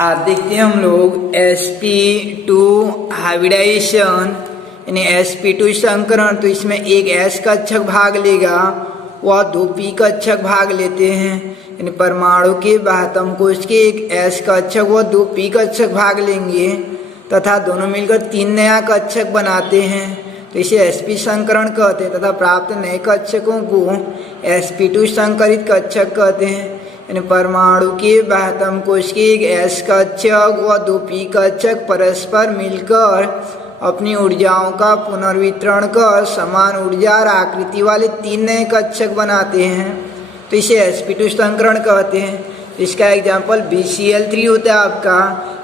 आज देखते हैं हम लोग sp2 हाइब्रिडाइजेशन यानी sp2 संकरण। तो इसमें एक s कक्षक भाग लेगा, वह दो p कक्षक भाग लेते हैं। यानी परमाणु के बाह्यतम कोश के एक s कक्षक व दो p कक्षक भाग लेंगे तथा दोनों मिलकर तीन नया कक्षक बनाते हैं, तो इसे sp संकरण कहते हैं। तथा प्राप्त नए कक्षकों को sp2 संकरित कक्षक कहते हैं। यानी परमाणु के बाह्यतम कोश के एक s कक्षक व दो p कक्षक परस्पर मिलकर अपनी ऊर्जाओं का पुनर्वितरण कर समान ऊर्जा और आकृति वाले तीन नए कक्षक बनाते हैं, तो इसे sp2 संकरण कहते हैं। इसका एग्जाम्पल BCl3 होता है आपका,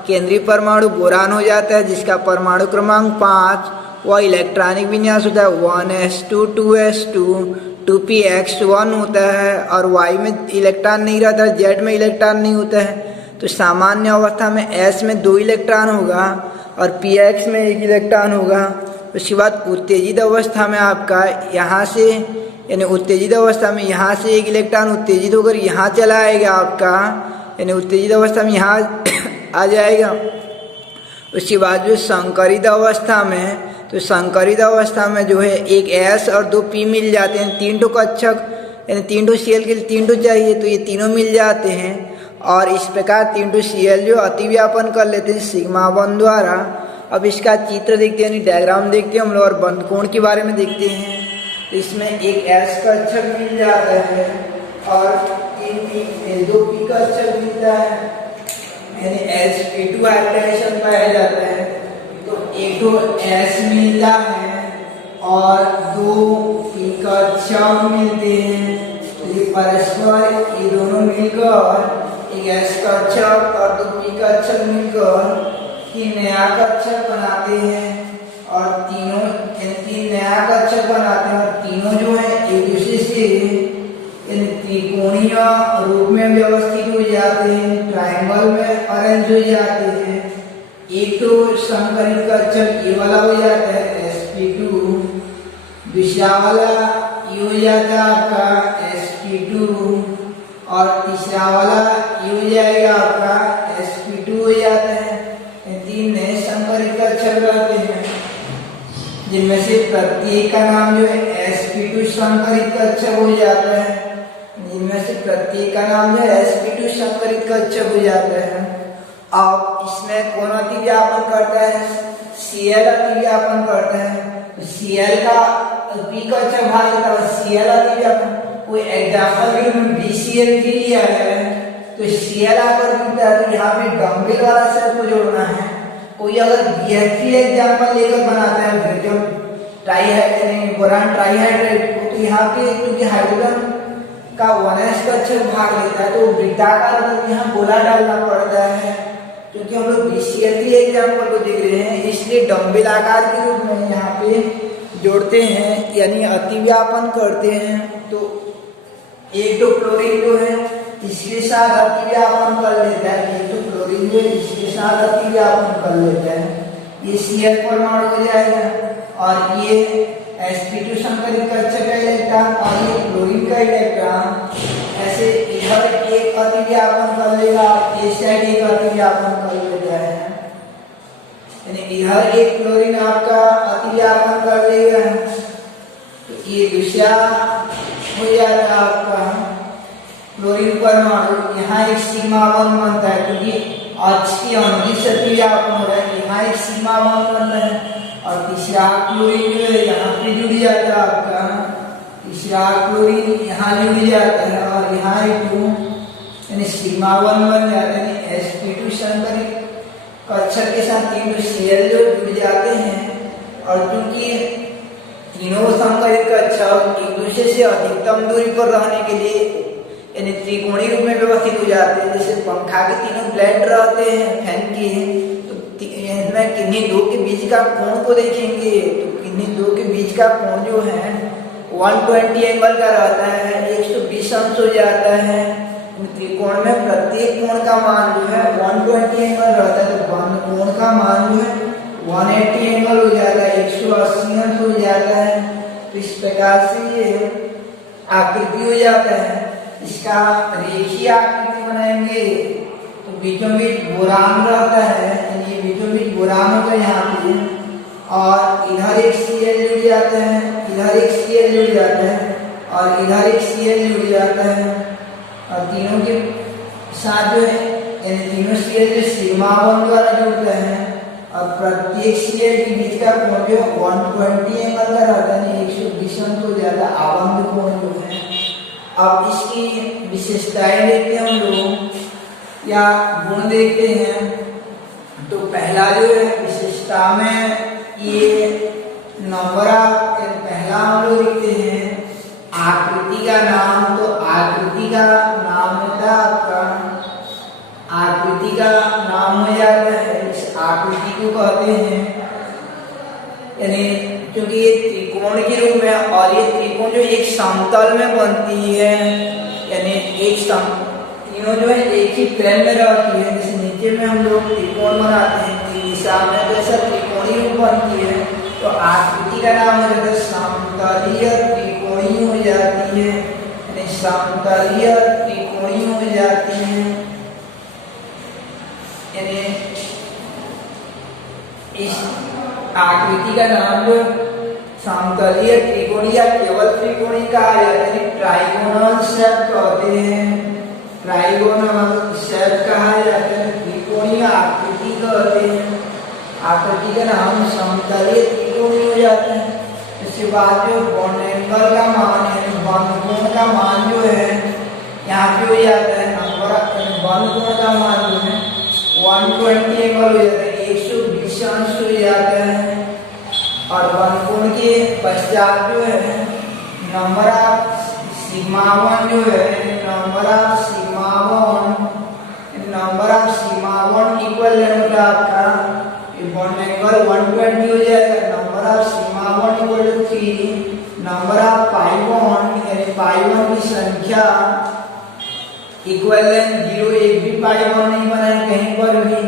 केंद्रीय परमाणु बोरान हो जाता है जिसका परमाणु क्रमांक 5 व इलेक्ट्रॉनिक विन्यास होता है 1s2 2s2 2px1 होता है और y में इलेक्ट्रॉन नहीं रहता है, z में इलेक्ट्रॉन नहीं होता है। तो सामान्य अवस्था में s में 2 इलेक्ट्रॉन होगा और px में 1 इलेक्ट्रॉन होगा। उसके बाद उत्तेजित अवस्था में आपका यहाँ से यानी उत्तेजित अवस्था में यहाँ से 1 इलेक्ट्रॉन उत्तेजित होकर यहाँ चला आएगा आपका, यानी उत्तेजित अवस्था में यहाँ आ जाएगा। उसके बाद जो संकरित अवस्था में, तो संकरित अवस्था में जो है एक s और दो p मिल जाते हैं, 3 ठो कक्षक यानी 3 ठो Cl के लिए 3 ठो चाहिए तो ये तीनों मिल जाते हैं। और इस प्रकार 3 ठो Cl जो अतिव्यापन कर लेते हैं सिग्मा बंध द्वारा। अब इसका चित्र देखते हैं, यानी डायग्राम देखते हैं हम लोग और बंध कोण के बारे में देखते हैं। तो इसमें एक s कक्षक मिल जाता है और दो p कक्षक मिलता है, यानी sp2 हाइब्रिडाइजेशन पाया जाता है। तो एक तो s मिलता है और दो p कक्षक मिलते हैं, तो ये परस्पर ये दोनों मिलकर एक s कक्षक और दो p कक्षक मिलकर तीन नया कक्षक बनाते हैं और तीनों तीन नया कक्षक बनाते हैं और तीनों जो है एक दूसरे से त्रिकोणीय रूप में व्यवस्थित हो जाते हैं, ट्रायंगल में अरेंज हो जाते हैं। एक तो संकरित कक्षक ये वाला हो जाता है sp2, दूसरा वाला ये हो जाता है आपका sp2 और तीसरा वाला ये हो जाएगा आपका sp2 हो जाता है। तीन नए संकरित कक्षक रहते हैं जिनमें से प्रत्येक का नाम जो है sp2 संकरित कक्षक हो जाता है, जिनमें से प्रत्येक का नाम जो है sp2 संकरित कक्षक हो जाता है। अब इसमें कौन अतिव्यापन करता है? Cl अतिव्यापन करता है। तो Cl का p कक्षक भाग लेता है, Cl अतिव्यापन कोई एग्जाम्पल के रूप में BCl3 लिया गया है, तो Cl आकर मिलता है तो यहाँ पे डम्बल वाला सेल को जोड़ना है। कोई अगर BF3 एग्जाम्पल लेकर बनाता है बेरियम बोरान ट्राइहाइड्रेट, तो यहाँ पे क्योंकि हाइड्रोजन का 1s कक्षक भाग लेता है तो वृत्ताकार मतलब यहाँ गोला डालना पड़ता है। क्योंकि हम लोग BCl3 एग्जाम्पल को देख रहे हैं इसलिए डम्बल आकार के रूप में यहाँ पे जोड़ते हैं यानी अतिव्यापन करते हैं। तो एक तो क्लोरीन जो है इसके साथ अतिव्यापन कर लेता है, एक तो क्लोरीन जो है इसके साथ अतिव्यापन कर लेता है, ये Cl परमाणु हो जाएगा और ये sp2 संकरित कक्षक का इलेक्ट्रॉन और ये क्लोरीन का इलेक्ट्रॉन ऐसे इधर एक अतिव्यापन कर लेगा, इस साइड एक अतिव्यापन कर लेता है, यानी इधर एक क्लोरीन आपका अतिव्यापन कर लेगा तो ये दूसरा हो जाएगा आपका क्लोरीन परमाणु। यहाँ एक सिग्मा बंध बनता है क्योंकि H की अणुविक अतिव्यापन हो रहा है, यहाँ एक सिग्मा बंध बनता है और तीसरा क्लोरीन जो है यहाँ पे जुड़ जाता है आपका, तीसरा क्लोरीन यहाँ जुड़ जाता है और यहाँ एक यानी सिग्मा बंध बन जाता है। sp2 संकरित कक्षक के साथ तीन Cl जो जुड़ जाते हैं और क्योंकि तीनों संकरित कक्षक एक दूसरे से अधिकतम दूरी पर रहने के लिए यानी त्रिकोणीय रूप में व्यवस्थित हो जाते हैं। जैसे पंखा के तीनों ब्लेड रहते हैं फैन के, तो इसमें किन्हीं दो के बीच का कोण को देखेंगे तो किन्हीं दो के बीच का कोण जो है 120 एंगल का रहता है, 120 अंश हो जाता है। त्रिकोण में प्रत्येक कोण का मान जो है 120 एंगल रहता है, तो कोण का मान जो है 180 एंगल हो जाता है, 180 अंश हो जाता है। तो इस प्रकार से ये आकृति हो जाता है। इसका रेखीय आकृति बनाएंगे तो बीचों बीच बोरान रहता है, यानी बीचों बीच बोरान होगा यहाँ पे, और इधर एक Cl जुड़ जाता है, इधर एक Cl जुड़ जाता है, और इधर एक Cl जुड़ जाता है, और तीनों के साथ जो है यानी तीनों Cl जो सिग्मा बॉन्ड द्वारा जुड़ते हैं, और प्रत्येक Cl के बीच का कोण जो 120 एंगल का रहता है, 120 अंश तो ज्यादा आबंध कोण जो है। अब इसकी विशेषताएं देखते हैं हम लोग या गुण देखते हैं। तो पहला जो है विशेषता में ये नंबर ऑफ, पहला हम लोग देखते हैं आकृति का नाम। तो आकृति का नाम होता है आपका, आकृति का नाम हो जाता है, इस आकृति को कहते हैं, यानी क्योंकि ये त्रिकोण के रूप में, और ये त्रिकोण जो एक समतल में बनती है, यानी एक तीनों जो है एक ही प्लेन में रहती है। जैसे नीचे में हम लोग त्रिकोण बनाते हैं तीन दिशा में, तो ऐसा त्रिकोणीय रूप बनती है। तो आकृति का नाम हो जाता है समतलीय त्रिकोणीय हो जाती है, यानी समतलीय त्रिकोणीय हो जाती है, यानी इस आकृति का नाम जो समतलीय त्रिकोणीय या केवल त्रिकोणीय कहा जाता है, ट्राइगोनल शेप कहते हैं, ट्राइगोनल शेप कहा जाता है, त्रिकोणीय आकृति कहते हैं। आकृति का नाम समतलीय त्रिकोणीय हो जाता है। इसके बाद जो बॉन्ड एंगल का मान है, बंध कोण का मान जो है यहाँ पे हो जाता है, बंध कोण का मान जो है 120 एंगल हो जाता है, 120 अंश हो जाता है। और बंध कोण के पश्चात जो है नंबर ऑफ सिग्मा वन जो है, number of sigma one equal होगा आपका, बॉन्ड एंगल 120 हो जाएगा, number of sigma one equal to 3, number of pi one, यानी पाई वन की संख्या इक्वल 0, एक भी पाई वन नहीं बना है कहीं पर भी।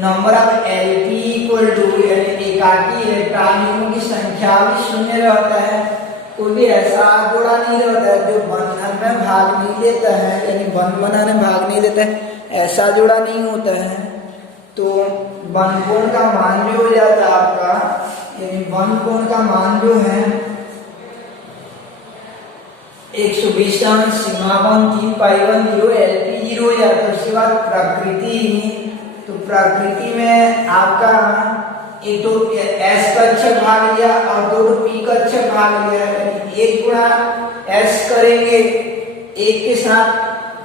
Number of LP equal to, यानी एकाकी इलेक्ट्रॉनों की संख्या भी शून्य रहता है, कोई भी ऐसा जोड़ा नहीं रहता है जो बंधन में भाग नहीं लेता है, यानी बंध बनाने में भाग नहीं लेता है, ऐसा जोड़ा नहीं होता है। तो बंध कोण का मान जो हो जाता है आपका, यानी बंध कोण का मान जो है 120 अंश, सिग्मा वन 3, पाई वन 0, एलपी 0 हो जाता है। उसके बाद प्रकृति, तो प्रकृति में आपका एक तो एस का अक्षर भाग लिया और दो पी का अक्षर भाग लिया, एक गुणा एस करेंगे, एक के साथ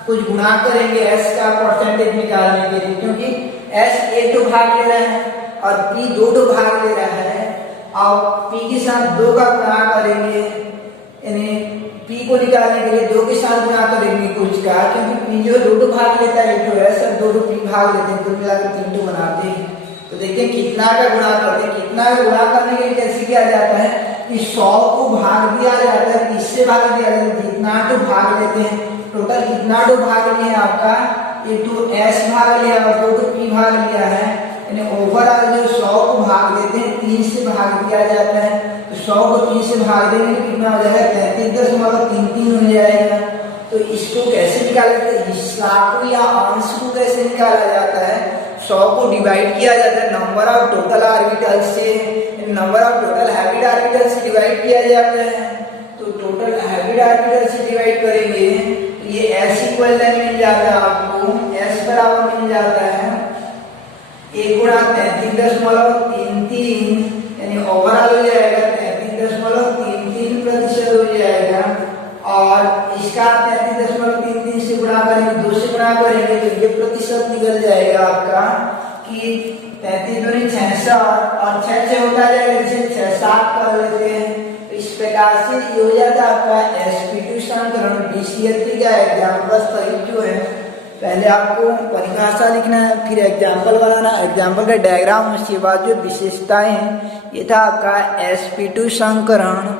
कुछ गुणा करेंगे एस का परसेंटेज निकालने के लिए, क्योंकि एस एक तो भाग ले रहा है और पी दो भाग ले रहा है, और पी के साथ 2 का गुणा करेंगे, यानी पी को निकालने के लिए 2 के साथ गुणा करेंगे कुछ का, क्योंकि पी जो 2 भाग लेता है, एक तो एस और 2 पी भाग लेते हैं, कुल मिलाकर 3 बनाते हैं। तो देखिए कितना का गुणा करते हैं, कितना का गुणा करने के लिए कैसे किया जाता है कि 100 को भाग दिया जाता है, 30 से भाग दिया जाता है, जितना तो भाग लेते हैं, टोटल कितना तो भाग लिए आपका, एक तो एस भाग लिया और 2 पी भाग लिया है, यानी ओवरऑल जो 100 को भाग देते हैं 3 से भाग दिया जाता है। तो 100 को 3 से भाग देंगे तो कितना हो जाएगा, 33.33 हो जाएगा। तो इसको कैसे निकाला जाता है, हिस्सा को या अंश को कैसे निकाला जाता है, 100 को डिवाइड किया जाता है नंबर ऑफ टोटल ऑर्बिटल से, number of total habit orbital से डिवाइड किया जाता है। तो टोटल हैबिट ऑर्बिटल से डिवाइड करेंगे तो ये s इक्वल मिल जाता है आपको, s बराबर मिल जाता है 1 गुणा 33.33, यानी ओवरऑल हो जाएगा 33.33% हो जाएगा। और इसका 33.33 से गुणा करेंगे, 2 से गुणा करेंगे तो ये प्रतिशत निकल जाएगा आपका कि 33 दूनी 66 और 6 से होता जाएगा, इसे 6 7 कर लेते हैं। तो इस प्रकार से ये हो जाता है आपका sp2 समीकरण। BCA3 का एग्जाम्पल सहित जो है पहले आपको परिभाषा लिखना है, फिर एग्जाम्पल बनाना, एग्जाम्पल का डायग्राम, उसके बाद जो विशेषताएं हैं, ये था आपका sp2 समीकरण।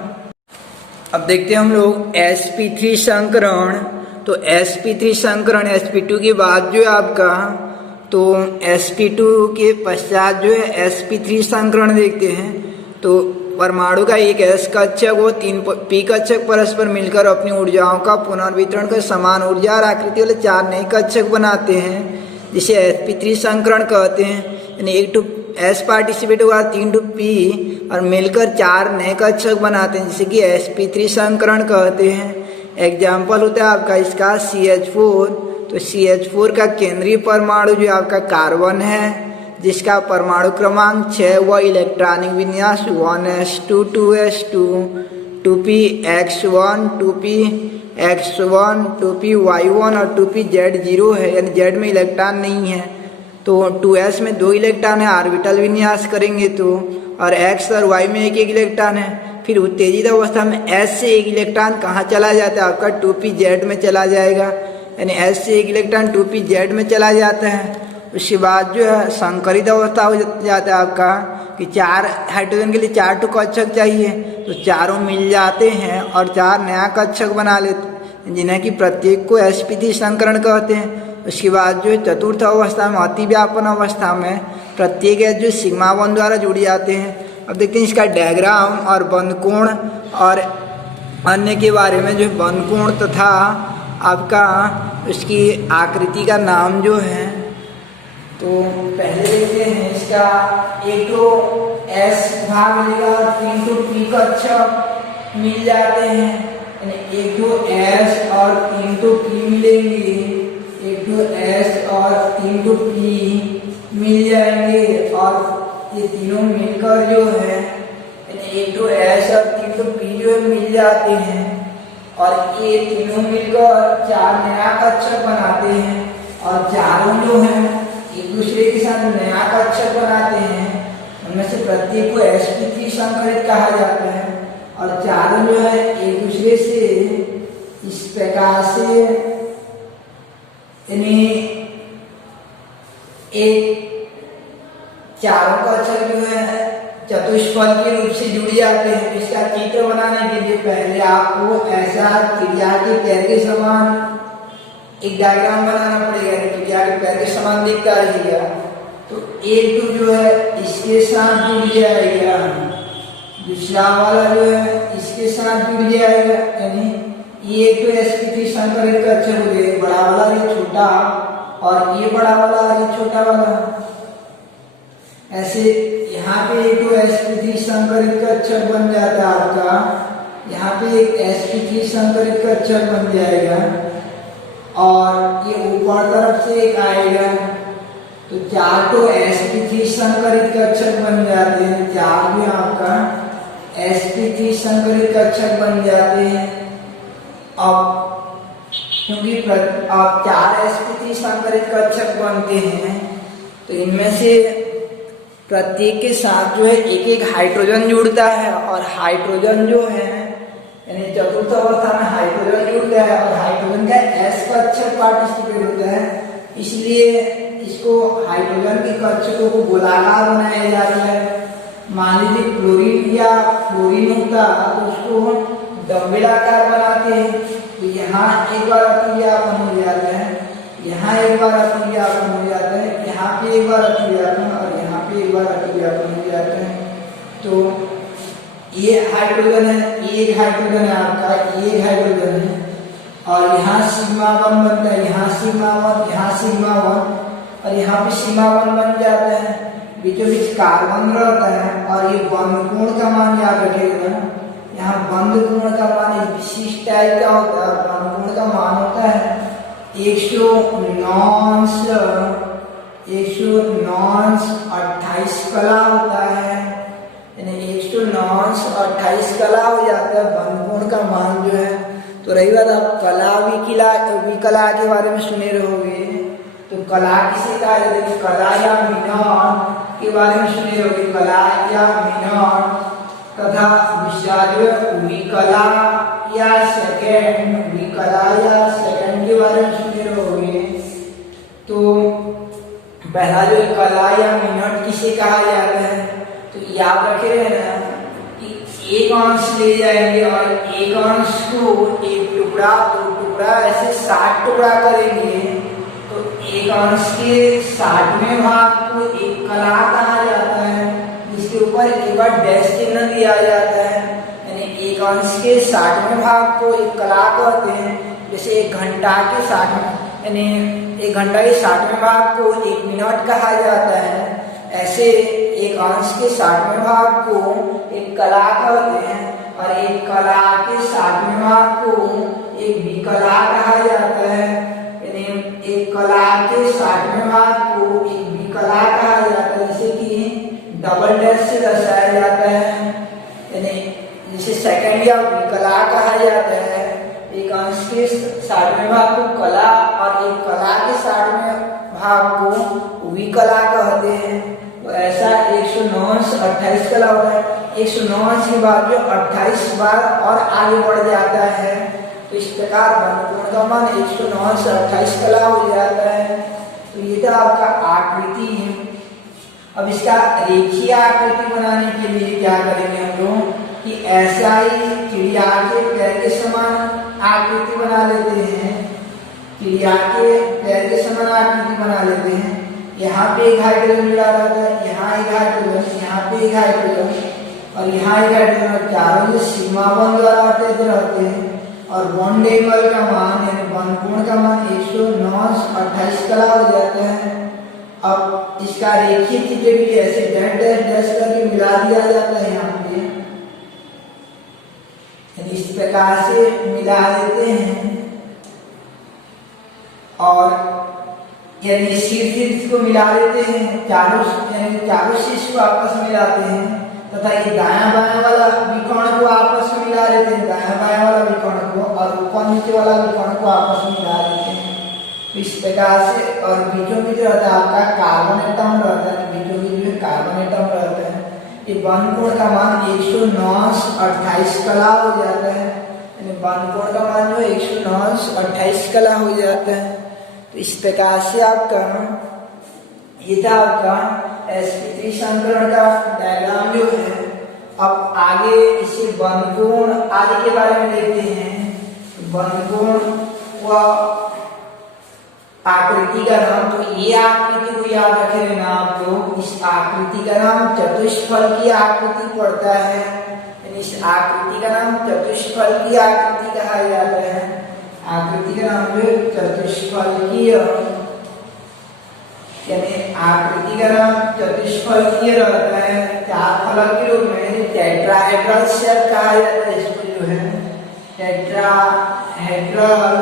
अब देखते हैं हम लोग sp3 समीकरण। तो sp3 समीकरण sp2 के बाद जो है आपका, तो sp2 के पश्चात जो है sp3 समीकरण देखते हैं। तो परमाणु का एक s कक्षक वो 3 p कक्षक परस्पर मिलकर अपनी ऊर्जाओं का पुनर्वितरण कर समान ऊर्जा और आकृति वाले 4 नए कक्षक बनाते हैं। जिसे sp3 संकरण कहते हैं। यानी 1 to s पार्टिसिपेट हुआ 3 to p और मिलकर 4 नए कक्षक बनाते हैं, जिसे कि sp3 संकरण कहते हैं। एग्जाम्पल होता है आपका इसका CH4। तो CH4 का केंद्रीय परमाणु जो आपका कार्बन है, जिसका परमाणु क्रमांक 6, वह इलेक्ट्रॉनिक विन्यास 1s2 2s2 2px1 2px1 2py1 और 2pz0 है, यानी z में इलेक्ट्रॉन नहीं है। तो 2s में 2 इलेक्ट्रॉन है, ऑर्बिटल विन्यास करेंगे तो, और x और y में एक एक इलेक्ट्रॉन है। फिर उत्तेजित अवस्था में s से एक इलेक्ट्रॉन कहाँ चला जाता है, आपका 2pz में चला जाएगा, यानी s से एक इलेक्ट्रॉन 2pz में चला जाता है। उसके बाद जो है संकरित अवस्था हो जाता है आपका कि 4 हाइड्रोजन के लिए 4 टू कक्षक चाहिए, तो चारों मिल जाते हैं और 4 नया कक्षक बना लेते हैं, जिन्हें कि प्रत्येक को sp3 संकरण कहते हैं। उसके बाद जो चतुर्थ अवस्था में अति व्यापन अवस्था में प्रत्येक एच जो सिग्मा बॉन्ड द्वारा जुड़ जाते हैं। अब देखते हैं इसका डायग्राम और बंद कोण और अन्य के बारे में, जो बंद कोण तथा आपका उसकी आकृति का नाम जो है। तो पहले देखते हैं इसका 1 to s भाग लेगा और 3 to p कक्षक मिल जाते हैं, यानी 1 to s और 3 to p मिलेंगे, 1 to s और 3 to p मिल जाएंगे और ये तीनों मिलकर जो है 1 to s और 3 to p जो है मिल जाते हैं और ये तीनों मिलकर 4 नया कक्षक बनाते हैं और चारों जो है एक दूसरे के साथ नया कक्षक बनाते हैं। उनमें से प्रत्येक को sp3 संकरित कहा जाता है और चारों जो है एक दूसरे से इस प्रकार से यानी एक चारों कक्षक जो है चतुष्फल के रूप से जुड़ जाते हैं। इसका चित्र बनाने के लिए पहले आपको ऐसा चिड़िया के पैर के समान एक डायग्राम बनाना पड़ेगा, चिड़िया के पैर के समान दिखता रहेगा। तो एक तो जो है इसके साथ जुड़ जाएगा, दूसरा वाला जो है इसके साथ जुड़ जाएगा, यानी ये तो sp3 संकरित कक्षक हो गए, बड़ा वाला ये छोटा और ये बड़ा वाला और ये छोटा वाला। ऐसे यहाँ पे एक तो sp3 संकरित कक्षक बन जाता है आपका, यहाँ पे एक sp3 संकरित कक्षक बन जाएगा और ये ऊपर तरफ से एक आएगा, तो 4 तो sp3 संकरित कक्षक बन जाते हैं, 4 भी आपका sp3 संकरित कक्षक बन जाते हैं। अब क्योंकि अब 4 sp3 संकरित कक्षक बनते हैं, तो इनमें से प्रत्येक के साथ जो है एक एक हाइड्रोजन जुड़ता है और हाइड्रोजन जो है यानी चतुर्थ अवस्था में हाइड्रोजन जुड़ता है और हाइड्रोजन का s कक्षक पार्टिसिपेट होता है, इसलिए इसको हाइड्रोजन के कक्षकों को गोलाकार बनाया जाता है। मान लीजिए क्लोरीन या फ्लोरीन होता तो उसको डम्बेलाकार बनाते हैं, तो यहाँ एक बार अतिव्यापन हो जाता है, यहाँ एक बार अतिव्यापन हो जाता है, यहाँ पे एक बार अतिव्यापन और यहाँ पे एक बार अतिव्यापन हो जाता है। तो ये हाइड्रोजन है, ये एक हाइड्रोजन है आपका, ये एक हाइड्रोजन है और यहाँ सिग्मा 1 बनता है, यहाँ सिग्मा 1, यहाँ सिग्मा 1 और यहाँ पे सिग्मा 1 बन जाता है। बीचों बीच कार्बन रहता है और ये बंद कोण का मान याद रखिएगा, यहाँ बंद कोण का मान एक विशिष्ट टाइप का होता है। बंद कोण का मान होता है 129 कला होता है, यानी 129 कला हो जाता है बंद कोण का मान जो है। तो रही बात आप कला विकला के बारे में सुने रहोगे, तो कला किसे कहा जाता है, कला या मिनट के बारे में सुने रहोगे, कला या मिनट तथा दूसरा जो है विकला या सेकंड, विकला या सेकंड के बारे में सुने रहोगे। तो पहला जो कला या मिनट किसे कहा जाता है, तो याद रखे रहना कि एक अंश ले जाएंगे और एक अंश को एक टुकड़ा, दो टुकड़ा, ऐसे 60 टुकड़ा करेंगे, तो एक अंश के 60वें भाग को एक कला कहा जाता है, जिसके ऊपर एक बार डैश चिन्ह दिया जाता है। यानी एक अंश के 60वें भाग को एक कला कहते हैं। जैसे एक घंटा के 60 यानी 1 घंटा के 60वें भाग को 1 मिनट कहा जाता है। ऐसे एक अंश के 60वें भाग को एक कला कहते हैं और एक कला के 60वें भाग को एक विकला कहा जाता है। यानी एक कला के 60वें भाग को एक विकला कहा जाता है, जैसे कि डबल डैश से दर्शाया जाता है। यानी जिसे सेकंड या विकला कहा जाता है। एक अंश के 60वें भाग को कला और एक कला के 60वें भाग को विकला कहते हैं। तो ऐसा 109 अंश 28 कला होता है। 109 अंश के बाद जो 28 बार और आगे बढ़ जाता है, तो इस प्रकार बनकोण का मान 109 अंश 28 कला हो जाता है। तो ये था आपका आकृति है। अब इसका रेखीय आकृति बनाने के लिए क्या करेंगे हम लोग कि ऐसा ही चिड़िया के पैर के समान आकृति बना लेते हैं। चिड़िया के पैर के समान आकृति बना लेते हैं। यहाँ पे एक हाइड्रोजन मिला रहता है, यहाँ एक हाइड्रोजन, यहाँ पे एक हाइड्रोजन और यहाँ एक हाइड्रोजन, चारों जो सिग्मा बॉन्ड द्वारा अटैच रहते हैं। और बॉन्ड एंगल का मान यानी बनकोण का मान 109 अंश 28 कला हो जाता है। अब इसका रेखीय चित्र के लिए ऐसे डैश डैश डैश करके मिला दिया जाता है। यहाँ पे इस प्रकार से मिला देते हैं और यानी शीर्ष को मिला देते हैं, चारों शीर्ष को आपस में मिलाते हैं तथा ये दायां बायां वाला विकर्ण को आपस में मिला देते हैं, दायां बायां वाला विकर्ण को, और ऊपर नीचे वाला विकर्ण को आपस में मिला देते हैं। तो इस प्रकार से और बीचों बीच रहता है आपका कार्बन एटम रहता है, बीचों बीच में कार्बन एटम रहता है। ये बनकोण का मान 109 अंश 28 कला हो जाता है। यानी बनकोण का मान जो 109 अंश 28 कला हो जाता है। तो इस प्रकार से आपका ये था आपका sp3 संकरण का डायग्राम जो है। अब आगे इसे बनकोण आदि के बारे में देखते हैं। बनकोण व आकृति का नाम, तो ये आकृति को याद रखे लेना आप लोग। इस आकृति का नाम चतुष्फल की आकृति पड़ता है। यानी इस आकृति का नाम चतुष्फल की आकृति कहा जाता है। आकृति का नाम जो चतुष्फल की, यानी आकृति का नाम चतुष्फल की रहता है। 4 फलक के रूप में टेट्राहेड्रल शेप कहा जाता है इसको, जो है टेट्राहेड्रल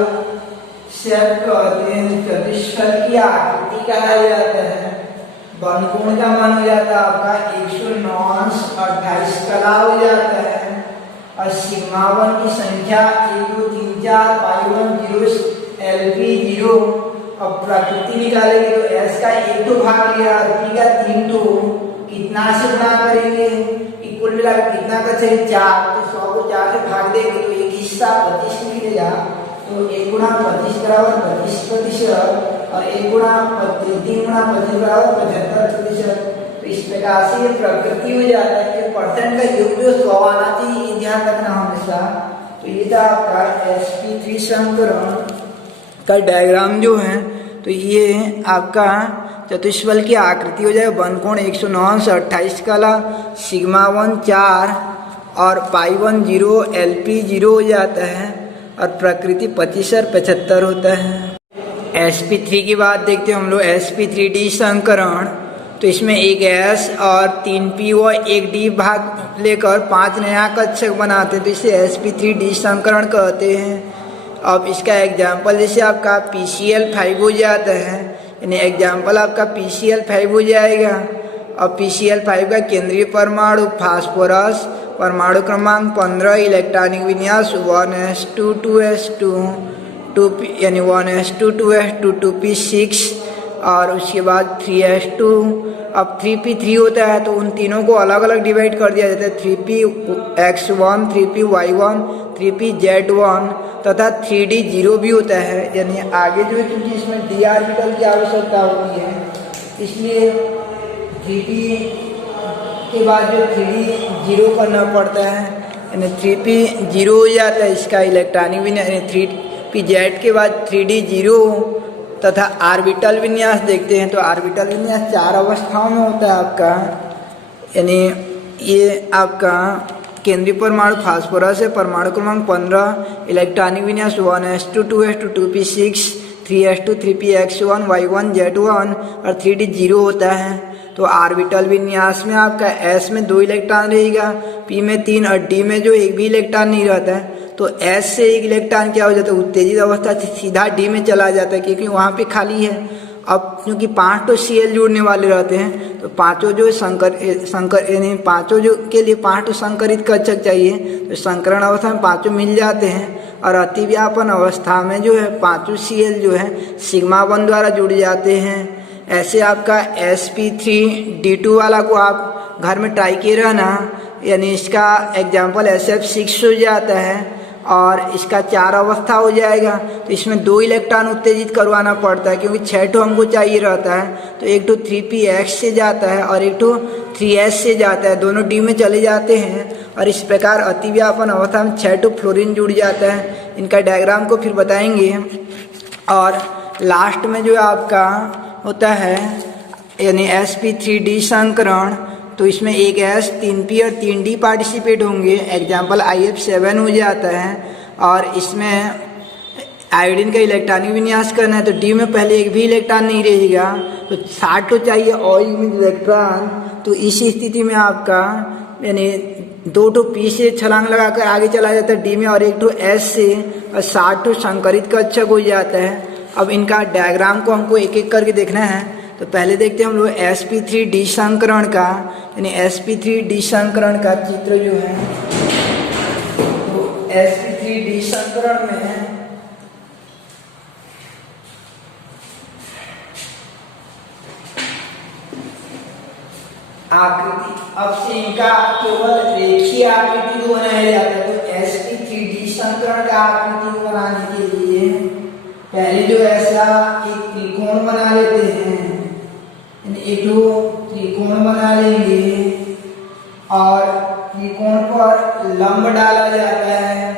शेप कहते हैं। चतुष्फल की आकृति कहा जाता है। बनकोण का मान हो जाता है आपका 109 अंश 28 कला हो जाता है। और सिग्मा 1 की संख्या 1 2 3 4 पाई 1 0 LP 0। अब प्रकृति निकालेंगे तो S का 1 2 भाग लिया, P का 3 2, कितना से गुणा करेंगे कि कुल मिलाकर कितना बचे 4। तो 100 को 4 से भाग देंगे तो एक हिस्सा 25 मिलेगा। तो 1 गुणा 25 बराबर 25% और 1 गुणा 3 गुणा 25 बराबर 75%। तो इस प्रकार से ये प्रकृति हो जाता है कि परसेंट का योग जो 100 आना चाहिए, ये ध्यान रखना हमेशा। तो ये था आपका sp3 संकरण का डायग्राम जो है। तो ये आपका चतुष्फल की आकृति हो जाए। बनकोण 109 अंश 28 कला, सिग्मा 1 4 और पाई 1 0 LP 0 हो जाता है और प्रकृति 25 और 75 होता है। sp3 की बात देखते हैं हम लोग। sp3d संकरण, तो इसमें एक S और 3 P व 1 D भाग लेकर 5 नया कक्षक बनाते हैं, तो इसे sp3d संकरण कहते हैं। अब इसका एग्जाम्पल जैसे आपका PCl5 हो जाता है, यानी एग्जाम्पल आपका PCl5 हो जाएगा। अब PCl5 का केंद्रीय परमाणु फास्फोरस, परमाणु क्रमांक 15, इलेक्ट्रॉनिक विन्यास 1s2 2s2 2p यानी 1s2 2s2 2p6 और उसके बाद 3s2। अब 3p3 होता है तो उन तीनों को अलग अलग डिवाइड कर दिया जाता है। 3px1 3py1 3pz1 तथा 3d0 भी होता है। यानी आगे जो है क्योंकि इसमें d ऑर्बिटल की आवश्यकता होती है, इसलिए 3p के बाद जो 3d0 करना पड़ता है। यानी 3p0 हो जाता है इसका इलेक्ट्रॉनिक विन्यास। 3pz के बाद 3d0 तथा ऑर्बिटल विन्यास देखते हैं। तो ऑर्बिटल विन्यास 4 अवस्थाओं में होता है आपका। यानी ये आपका केंद्रीय परमाणु फास्फोरस है, परमाणु क्रमांक 15, इलेक्ट्रॉनिक विन्यास 1s2 2s2 2p6 3s2 3p y1 z1 और 3d 0 होता है। तो ऑर्बिटल विन्यास में आपका s में 2 इलेक्ट्रॉन रहेगा, p में 3 और d में जो एक भी इलेक्ट्रॉन नहीं रहता है। तो s से एक इलेक्ट्रॉन क्या हो जाता है, उत्तेजित अवस्था से सीधा d में चला जाता है, क्योंकि वहाँ पे खाली है। अब क्योंकि 5 तो Cl जुड़ने वाले रहते हैं, तो पांचों जो संकर यानी पांचों जो के लिए 5 तो संकरित कक्षक चाहिए, तो संकरण अवस्था में 5 मिल जाते हैं। और अतिव्यापन अवस्था में जो है 5 Cl जो है सिग्मा 1 द्वारा जुड़ जाते हैं। ऐसे आपका sp3d2 वाला को आप घर में ट्राई किए रहना, यानी इसका एग्जाम्पल SF6 हो जाता है और इसका 4 अवस्था हो जाएगा। तो इसमें 2 इलेक्ट्रॉन उत्तेजित करवाना पड़ता है, क्योंकि 6 ठो हमको चाहिए रहता है। तो एक ठो 3px से जाता है और एक ठो 3s से जाता है, दोनों d में चले जाते हैं। और इस प्रकार अतिव्यापन अवस्था में 6 ठो फ्लोरीन जुड़ जाता है। इनका डायग्राम को फिर बताएंगे। और लास्ट में जो आपका होता है यानी sp3d संकरण, तो इसमें एक s 3p और 3d पार्टिसिपेट होंगे। एग्जाम्पल IF7 हो जाता है। और इसमें आयोडीन का इलेक्ट्रॉनिक विन्यास करना है, तो d में पहले एक भी इलेक्ट्रॉन नहीं रहेगा, तो 60 तो चाहिए ऑयल में इलेक्ट्रॉन। तो इस स्थिति में आपका यानी 2 ठो p से छलांग लगाकर आगे चला जाता है d में, और एक ठो s से, और 60 ठो संकरित कक्षक हो जाता है। अब इनका डायग्राम को हमको एक एक करके देखना है। तो पहले देखते हैं हम लोग sp3d संकरण का, यानी sp3d संकरण का चित्र जो है। तो sp3d संकरण में आकृति, अब से इनका केवल रेखीय आकृति को बनाया जाता है। तो sp3d संकरण का आकृति को बनाने के लिए पहले जो ऐसा एक त्रिकोण बना लेते हैं, एक दो त्रिकोण बना लेंगे और त्रिकोण पर लंब डाला जाता है,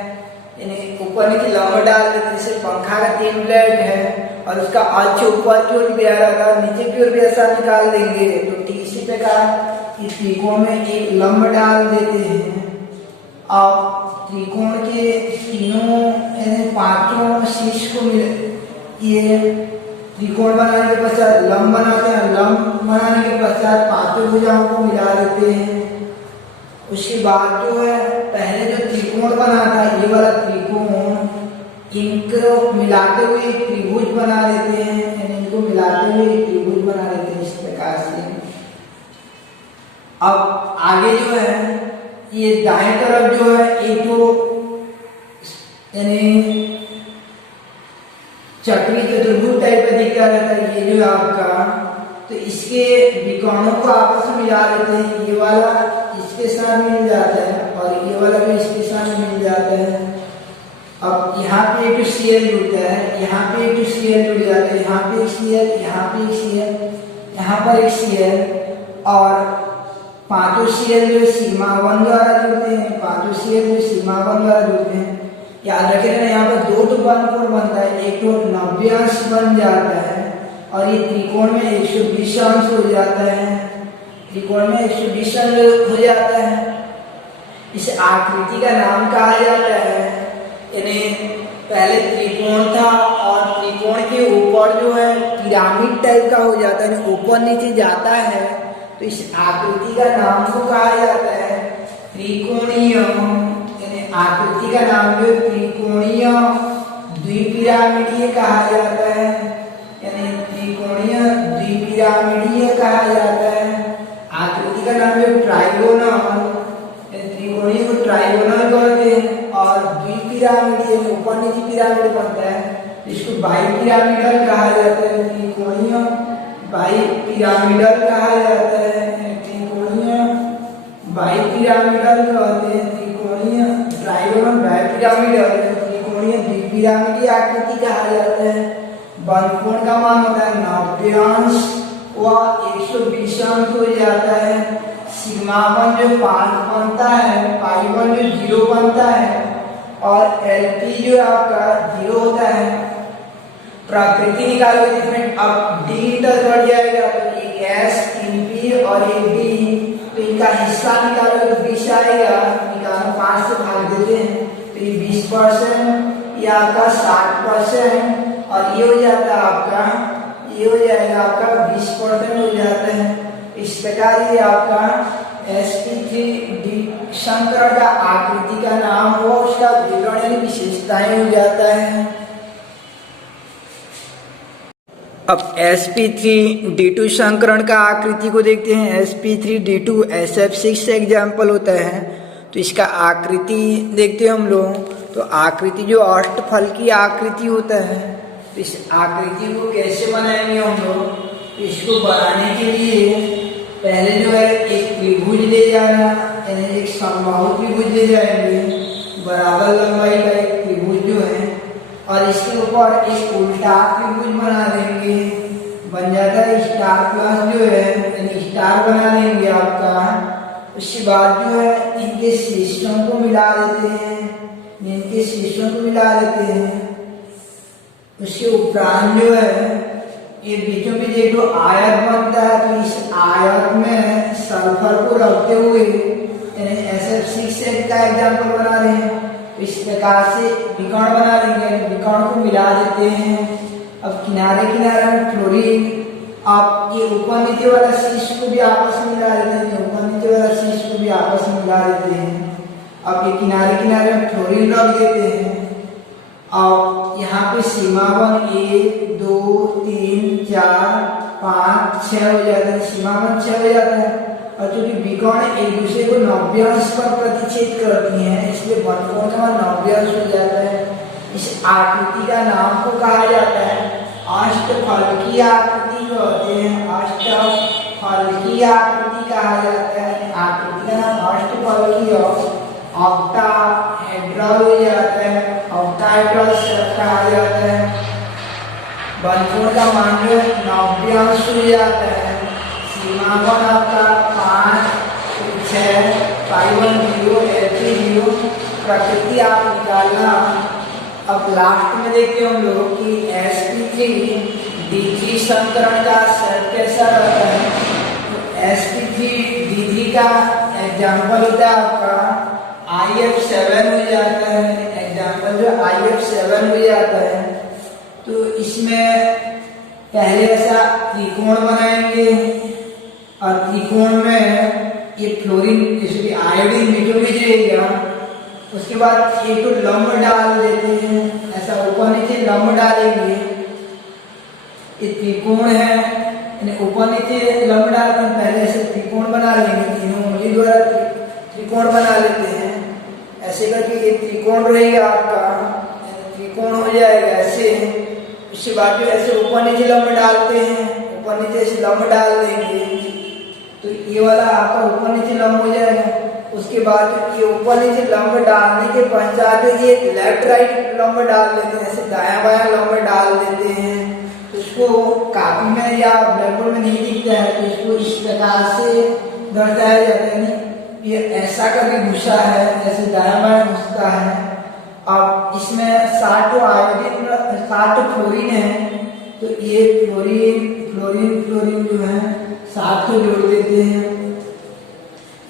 यानी ऊपर नीचे लंब डाल देते हैं। जैसे पंखा का 3 ब्लेड है और उसका अक्ष ऊपर की ओर गया रहता है, नीचे की ओर भी ऐसा निकाल देंगे। तो ठीक इसी प्रकार इस त्रिकोण में एक लंब डाल देते हैं। अब त्रिकोण के तीनों यानी 5 शीर्ष को ये त्रिकोण बनाने के पश्चात लंब बनाते हैं। लंब बनाने के पश्चात 5 भुजाओं को मिला देते हैं। उसके बाद जो है पहले जो त्रिकोण बना था, ये वाला त्रिकोण, इनको मिलाते हुए एक त्रिभुज बना देते हैं, यानी इनको मिलाते हुए एक त्रिभुज बना देते हैं इस प्रकार से। अब आगे जो है ये दाएं तरफ जो है एक तो यानी चक्री चतुर्भुज टाइप का दिखता रहता है, ये जो आपका, तो इसके विकर्णों को आपस में मिला देते हैं। ये वाला इसके साथ मिल जाता है और ये वाला भी इसके साथ मिल जाता है। अब यहाँ पे एक Cl जुड़ता है, यहाँ पे एक Cl जुड़ जाता है, यहाँ पे एक Cl, यहाँ पे एक Cl, यहाँ पर एक Cl, और 5 Cl जो सिग्मा 1 द्वारा जुड़ते हैं, 5 Cl जो सिग्मा 1 द्वारा जुड़ते हैं। याद रखिएगा यहाँ पर 2 तो बंधकोण बनता है, एक तो 90 अंश बन जाता है और ये त्रिकोण में 120 अंश हो जाता है। त्रिकोण में 120 अंश हो जाता है। इस आकृति का नाम कहा जाता है, यानी पहले त्रिकोण था और त्रिकोण के ऊपर जो है पिरामिड टाइप का हो जाता है, यानी ऊपर नीचे जाता है। तो इस आकृति का नाम को कहा जाता है त्रिकोणीय, यानी आकृति का नाम जो त्रिकोणीय द्विपिरामिडीय कहा जाता है, यानी त्रिकोणीय द्विपिरामिडीय कहा जाता है। आकृति का नाम जो ट्राइगोनल, त्रिकोणीय को ट्राइगोनल कहते हैं और द्विपिरामिडीय ऊपर नीचे पिरामिड बनता है, इसको बाइपिरामिडल कहा जाता है। त्रिकोणीय बाइपिरामिडल कहा जाता है, त्रिकोणीय बाइपिरामिडल कहते हैं। त्रिकोणीय ट्राइगोनल बाइपिरामिडल, त्रिकोणीय द्विपिरामिडीय आकृति कहा जाता है। बंधकोण का मान होता है 90 अंश व 120 अंश हो जाता है। सिग्मा 1 जो 5 बनता है, पाई 1 जो 0 बनता है और LP जो आपका 0 होता है। प्रकृति निकालोगे जिसमें अब D इंटर बढ़ जाएगा, तो एक S 3P और एक D, तो इनका हिस्सा निकालोगे तो 20 आएगा। निकालो 5 से भाग देते हैं तो ये 20%, ये आपका 60% और और ये हो जाता है आपका, ये हो जाएगा आपका 20% हो जाता है। इस प्रकार ये आपका sp3 संकरण का आकृति का नाम हो, उसका विवरण यानी विशेषताएं हो जाता है। अब sp3d2 संकरण का आकृति को देखते हैं। sp3d2 SF6 एग्जाम्पल होता है, तो इसका आकृति देखते हैं हम लोग। तो आकृति जो अष्टफल की आकृति होता है, तो इस आकृति को कैसे बनाएंगे हम लोग? तो इसको बनाने के लिए पहले जो है एक त्रिभुज ले जाना, यानी एक समबाहु त्रिभुज ले जाएंगे, बराबर लंबाई का एक त्रिभुज जो है, और इसके ऊपर एक उल्टा त्रिभुज बना देंगे, बन जाता है स्टार प्लस जो है, यानी स्टार बना देंगे आपका। उसके बाद जो है इनके शीर्षों को मिला देते हैं, इनके शीर्षों को मिला देते हैं। उसके उपरांत जो है ये बीचों बीच एक तो आयत बनता है, तो इस आयत में सल्फर को रखते हुए SF6 सेट का एग्जाम्पल बना रहे हैं। तो इस प्रकार से विकर्ण बना देंगे, विकर्ण को मिला देते हैं। अब किनारे किनारे में फ्लोरीन, आप ये ऊपर नीचे वाला शीर्ष को भी आपस में मिला देते हैं, ऊपर नीचे वाला शीर्ष को भी आपस में मिला देते हैं। अब ये किनारे किनारे में फ्लोरीन रख देते हैं। अब यहाँ पे सीमाबंध 1 2 3 4 5 6 हो जाता है, सीमाबंध 6 हो जाता है। और चूंकि विकर्ण एक दूसरे को 90 अंश पर प्रतिच्छेद करती हैं, इसलिए बनकोण का 90 अंश हो जाता है। इस आकृति का नाम को कहा जाता है अष्टफल की आकृति कहते हैं, अष्टफल की आकृति कहा जाता है। आकृति का नाम अष्टफल की ऑक्टाहेड्रल हो जाता है, ऑक्टाहेड्रल कहा जाता है। बनकोण का मान जो 90 अंश हो जाता है। सीमाबंध आपका 5 6 510 F30 प्रकृति आप निकालना। अब लास्ट में देखते हैं हम लोग कि sp3d3 संकरण का सेट कैसा रहता है। तो sp3d3 का एग्जाम्पल होता है आपका IF7 हो जाता है, एग्जाम्पल जो IF7 हो जाता है। तो इसमें पहले ऐसा त्रिकोण बनाएंगे, और त्रिकोण में ये फ्लोरीन इसलिए आयोडीन बीचों बीच रहेगा। उसके बाद एक तो लंब डाल देते हैं, ऐसा ऊपर नीचे लंब डालेंगे। ये त्रिकोण है, ऊपर नीचे लंब डालते हैं, पहले ऐसे त्रिकोण बना लेंगे, तीनों उंगली द्वारा त्रिकोण बना लेते हैं। ऐसे करके ये त्रिकोण रहेगा आपका, त्रिकोण हो जाएगा ऐसे। उसके बाद भी ऐसे ऊपर नीचे लंब डालते हैं, ऊपर नीचे ऐसे लंब डाल देंगे, तो ये वाला आपका ऊपर नीचे लंब हो जाएगा। उसके बाद ये ऊपर नीचे लंब डालने के पश्चात ये लेफ्ट राइट लंब डाल देते हैं, ऐसे दायां बायां लंब डाल देते हैं। तो इसको कॉपी में या ब्लैक बोर्ड में नहीं दिखता है, तो इसको इस प्रकार से दर्शाया जाता है। ये ऐसा करके घुसा है, ऐसे दायां बायां घुसता है। अब इसमें 60 आयोडीन 60 फ्लोरीन है, तो ये फ्लोरीन जो है 7 को जोड़ देते हैं।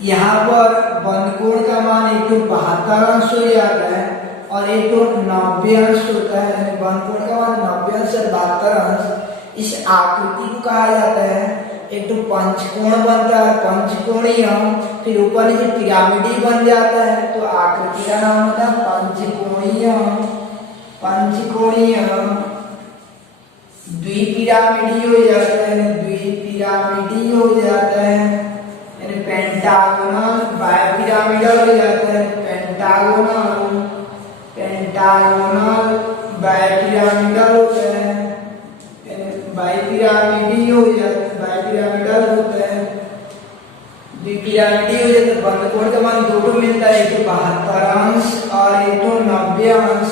यहाँ पर बनकोण का मान एक तो 72 अंश हो जाता है, और एक तो 90 अंश होता है। बनकोण का मान 90 अंश और 72 अंश। इस आकृति को कहा जाता है, एक तो पंचकोण बनता है, पंचकोणीय, फिर ऊपर नीचे पिरामिडी बन जाता है, तो आकृति का नाम होता है पंचकोणीय। पंचकोणीय द्विपिरामिडी हो जाता है, द्विपिरामिडी हो जाता है। पेंटागोनल बाइपिरामिडल हो जाता है, पेंटागोनल बाइपिरामिडल होता है, बाइपिरामिडी हो जाता है, बाइपिरामिडल होता है। द्विपिरामिडी हो जाता है। बनकोण का मान 2 मिलता है, एक तो 72 अंश और एक तो 90 अंश।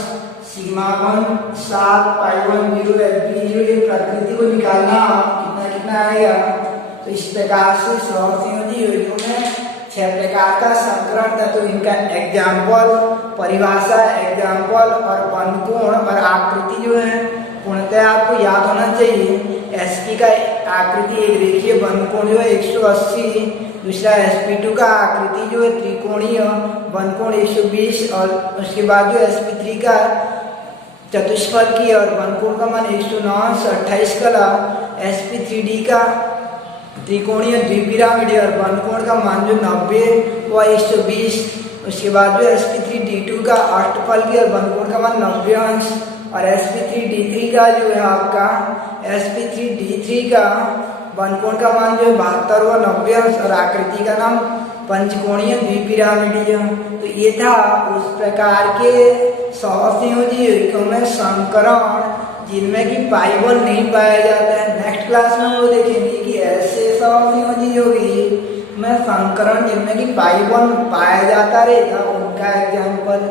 सीमाबंध 7 510 F30। ये प्रकृति को निकालना कितना कितना आएगा। तो इस प्रकार से सहवर्ती वीडियो में 6 प्रकार का संकरण था, तो इनका एग्जाम्पल, परिभाषा, एग्जाम्पल और बनकोण और आकृति जो है पूर्णतः आपको याद होना चाहिए। SP का आकृति एक रेखीय बनकोण जो है 180, दूसरा SP2 का आकृति जो है त्रिकोणीय बनकोण 120, और उसके बाद जो SP3 का चतुष्फलकीय और वनकोण का मान 109 से 28 कला sp3d का त्रिकोणीय द्विपिरामिड और वनकोण का मान जो 90 व 120। उसके बाद जो sp3d2 का अष्टफलकीय और वनकोण का मान 90 अंश और sp3d3 का जो है आपका sp3d3 का वनकोण का मान जो है 72 व 90 अंश और आकृति का नाम पंचकोणीय द्विपिरामिडीय। तो ये था उस प्रकार के सहसंयोजी यौगिकों में संकरण जिनमें कि पाई बॉन्ड नहीं पाया जाता है। नेक्स्ट क्लास में हम लोग देखेंगे कि ऐसे सहसंयोजी यौगिक में संकरण जिनमें कि पाई बॉन्ड पाया जाता रहेगा उनका एग्जाम्पल